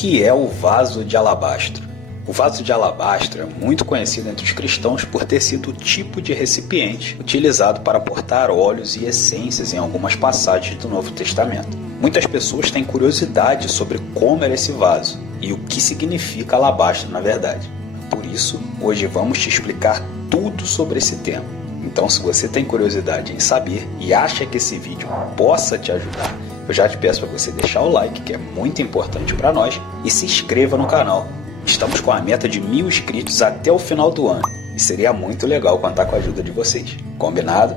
que é o vaso de alabastro? O vaso de alabastro é muito conhecido entre os cristãos por ter sido o tipo de recipiente utilizado para portar óleos e essências em algumas passagens do Novo Testamento. Muitas pessoas têm curiosidade sobre como era esse vaso e o que significa alabastro na verdade. Por isso, hoje vamos te explicar tudo sobre esse tema. Então, se você tem curiosidade em saber e acha que esse vídeo possa te ajudar, eu já te peço para você deixar o like, que é muito importante para nós, e se inscreva no canal. Estamos com a meta de 1000 inscritos até o final do ano e seria muito legal contar com a ajuda de vocês. Combinado?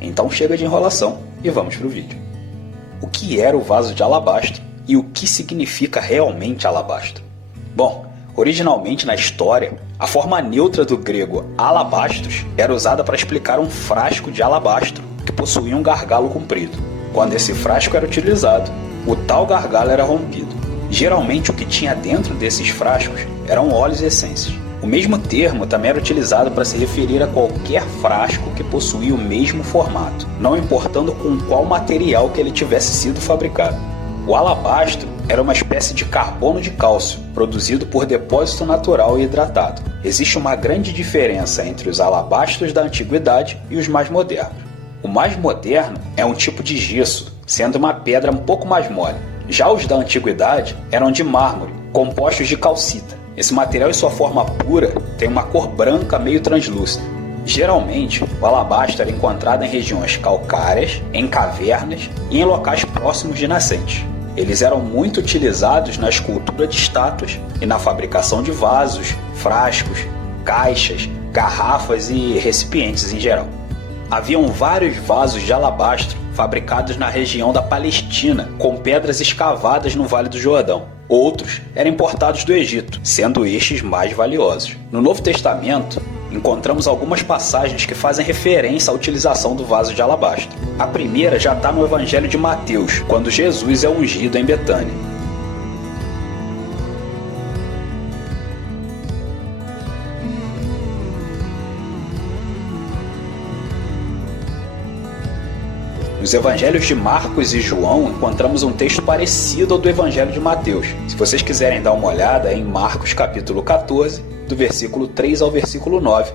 Então chega de enrolação e vamos para o vídeo. O que era o vaso de alabastro e o que significa realmente alabastro? Bom, originalmente na história, a forma neutra do grego alabastros era usada para explicar um frasco de alabastro que possuía um gargalo comprido. Quando esse frasco era utilizado, o tal gargalo era rompido. Geralmente o que tinha dentro desses frascos eram óleos e essências. O mesmo termo também era utilizado para se referir a qualquer frasco que possuía o mesmo formato, não importando com qual material que ele tivesse sido fabricado. O alabastro era uma espécie de carbono de cálcio, produzido por depósito natural e hidratado. Existe uma grande diferença entre os alabastros da antiguidade e os mais modernos. O mais moderno é um tipo de gesso, sendo uma pedra um pouco mais mole. Já os da antiguidade eram de mármore, compostos de calcita. Esse material em sua forma pura tem uma cor branca meio translúcida. Geralmente, o alabastro era encontrado em regiões calcárias, em cavernas e em locais próximos de nascentes. Eles eram muito utilizados na escultura de estátuas e na fabricação de vasos, frascos, caixas, garrafas e recipientes em geral. Haviam vários vasos de alabastro fabricados na região da Palestina, com pedras escavadas no Vale do Jordão. Outros eram importados do Egito, sendo estes mais valiosos. No Novo Testamento, encontramos algumas passagens que fazem referência à utilização do vaso de alabastro. A primeira já está no Evangelho de Mateus, quando Jesus é ungido em Betânia. Nos evangelhos de Marcos e João, encontramos um texto parecido ao do evangelho de Mateus. Se vocês quiserem dar uma olhada, é em Marcos capítulo 14, do versículo 3 ao versículo 9,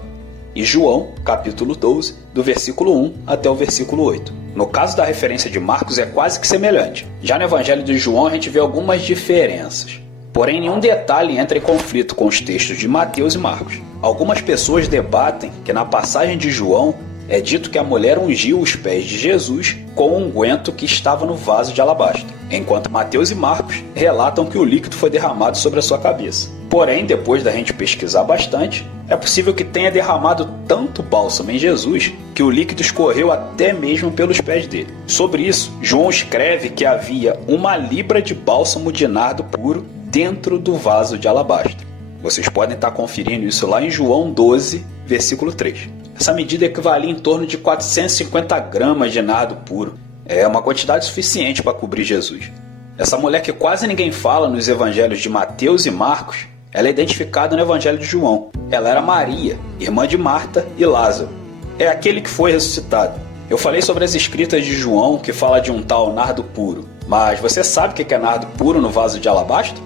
e João capítulo 12, do versículo 1 até o versículo 8. No caso da referência de Marcos é quase que semelhante. Já no evangelho de João a gente vê algumas diferenças. Porém, nenhum detalhe entra em conflito com os textos de Mateus e Marcos. Algumas pessoas debatem que na passagem de João é dito que a mulher ungiu os pés de Jesus com o unguento que estava no vaso de alabastro, enquanto Mateus e Marcos relatam que o líquido foi derramado sobre a sua cabeça. Porém, depois da gente pesquisar bastante, é possível que tenha derramado tanto bálsamo em Jesus que o líquido escorreu até mesmo pelos pés dele. Sobre isso, João escreve que havia 1 libra de bálsamo de nardo puro dentro do vaso de alabastro. Vocês podem estar conferindo isso lá em João 12, versículo 3. Essa medida equivalia em torno de 450 gramas de nardo puro. É uma quantidade suficiente para cobrir Jesus. Essa mulher que quase ninguém fala nos evangelhos de Mateus e Marcos, ela é identificada no evangelho de João. Ela era Maria, irmã de Marta e Lázaro. É aquele que foi ressuscitado. Eu falei sobre as escritas de João que fala de um tal nardo puro. Mas você sabe o que é nardo puro no vaso de alabastro?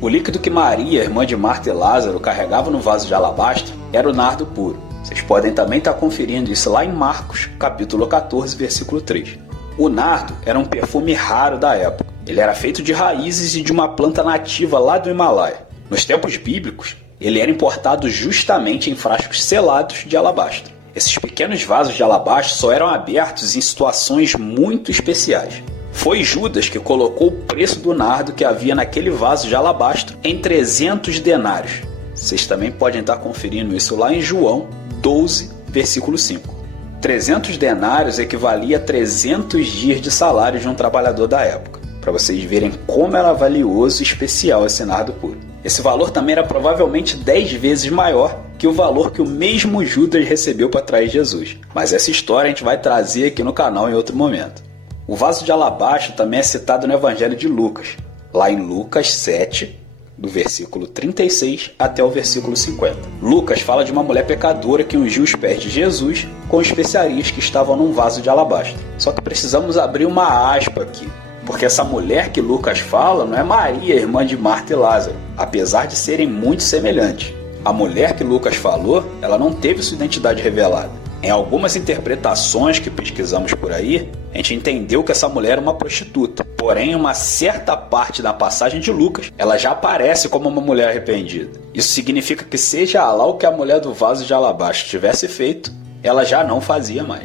O líquido que Maria, irmã de Marta e Lázaro, carregavam no vaso de alabastro era o nardo puro. Vocês podem também estar conferindo isso lá em Marcos, capítulo 14, versículo 3. O nardo era um perfume raro da época. Ele era feito de raízes e de uma planta nativa lá do Himalaia. Nos tempos bíblicos, ele era importado justamente em frascos selados de alabastro. Esses pequenos vasos de alabastro só eram abertos em situações muito especiais. Foi Judas que colocou o preço do nardo que havia naquele vaso de alabastro em 300 denários. Vocês também podem estar conferindo isso lá em João 12, versículo 5. 300 denários equivalia a 300 dias de salário de um trabalhador da época, para vocês verem como era valioso e especial esse nardo puro. Esse valor também era provavelmente 10 vezes maior que o valor que o mesmo Judas recebeu para trair Jesus. Mas essa história a gente vai trazer aqui no canal em outro momento. O vaso de alabastro também é citado no Evangelho de Lucas, lá em Lucas 7, do versículo 36 até o versículo 50. Lucas fala de uma mulher pecadora que ungiu os pés de Jesus com especiarias que estavam num vaso de alabastro. Só que precisamos abrir uma aspa aqui. Porque essa mulher que Lucas fala não é Maria, irmã de Marta e Lázaro, apesar de serem muito semelhantes. A mulher que Lucas falou, ela não teve sua identidade revelada. Em algumas interpretações que pesquisamos por aí, a gente entendeu que essa mulher era uma prostituta. Porém, em uma certa parte da passagem de Lucas, ela já aparece como uma mulher arrependida. Isso significa que seja lá o que a mulher do vaso de alabastro tivesse feito, ela já não fazia mais.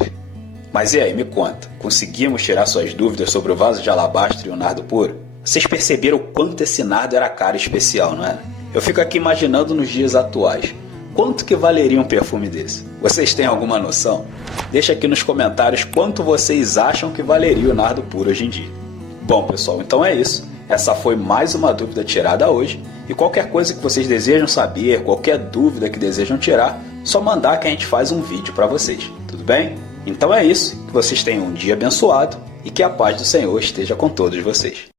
Mas e aí, me conta, conseguimos tirar suas dúvidas sobre o vaso de alabastro e o nardo puro? Vocês perceberam o quanto esse nardo era caro e especial, não é? Eu fico aqui imaginando nos dias atuais. Quanto que valeria um perfume desse? Vocês têm alguma noção? Deixa aqui nos comentários quanto vocês acham que valeria o nardo puro hoje em dia. Bom, pessoal, então é isso. Essa foi mais uma dúvida tirada hoje. E qualquer coisa que vocês desejam saber, qualquer dúvida que desejam tirar, só mandar que a gente faz um vídeo para vocês. Tudo bem? Então é isso. Que vocês tenham um dia abençoado e que a paz do Senhor esteja com todos vocês.